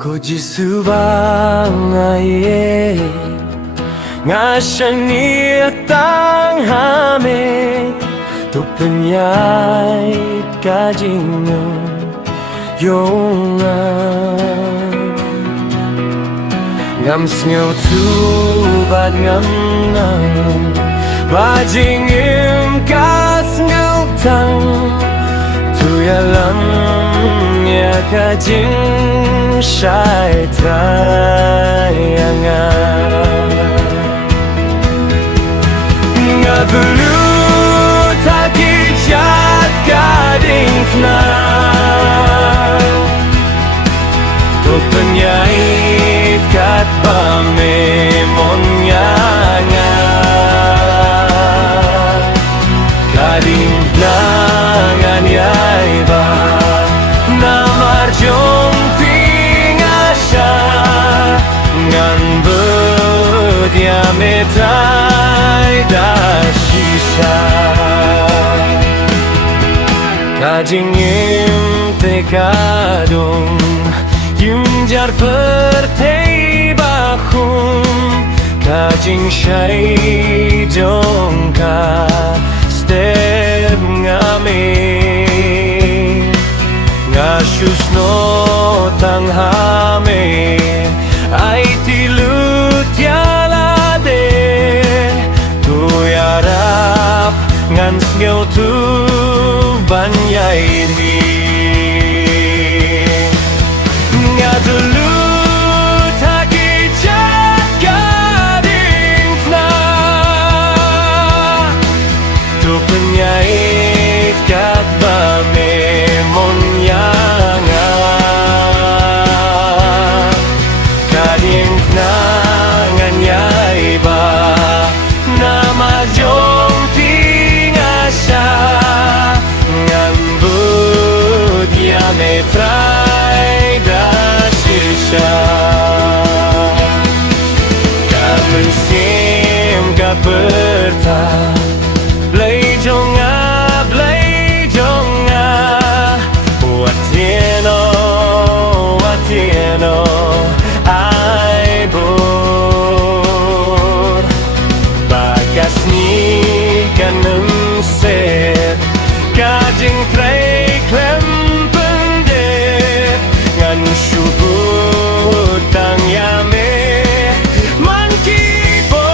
Ko Jisu bangaye Ngashani tang hame Tu penyai kajingno Yonga Ngam snyo tu bad ngam nang Bajing im kas ngau tang Tu yalam ya kajing Shai trayanga Ngavulu takijat gading fna Tu penyait kat bame monyanga Gading fna ngan yaiba Namar jong Dia metai da shisha Kajing im tekadung Im jar pertei bakhum Kajing shai jongka Step ngame Ngashus no tang hame Ai tilut yalade Tu yarap ngan sngeu tu banyai ni Ngadulu takijat gading fna Tu penyait kat bame monyanga Gading fna ngan yaiba Nama jong tingasya Ngan bud ya metrai da shisha Kabensim ka berta Blay jonga Watieno Kajing tray klem pendek Ngan syubut tang yame Man kibo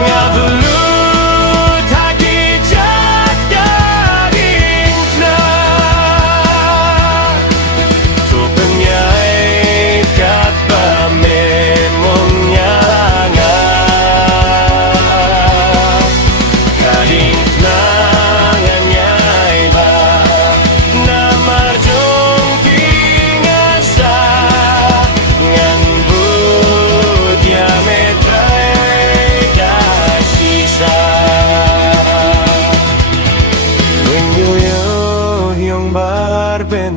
Ngavulu takijat gading fna Tu penyai kat bame monyanga barben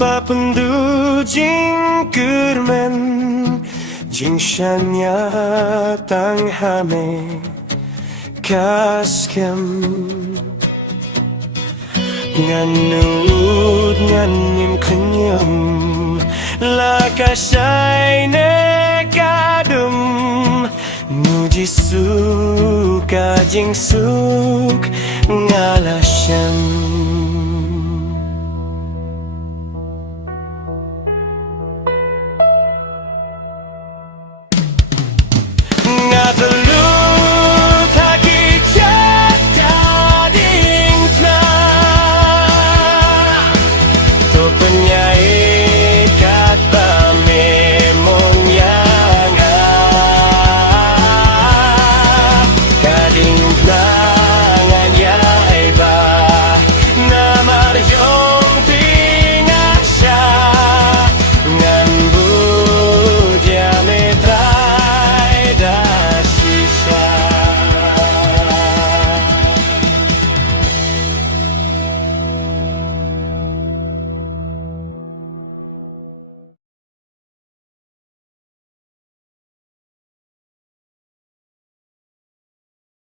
bapendu jing kurmen jing shanya tang hame kaskem nganut nganim kenyam la kasai ne kadum nuji suka jing suk ngalashem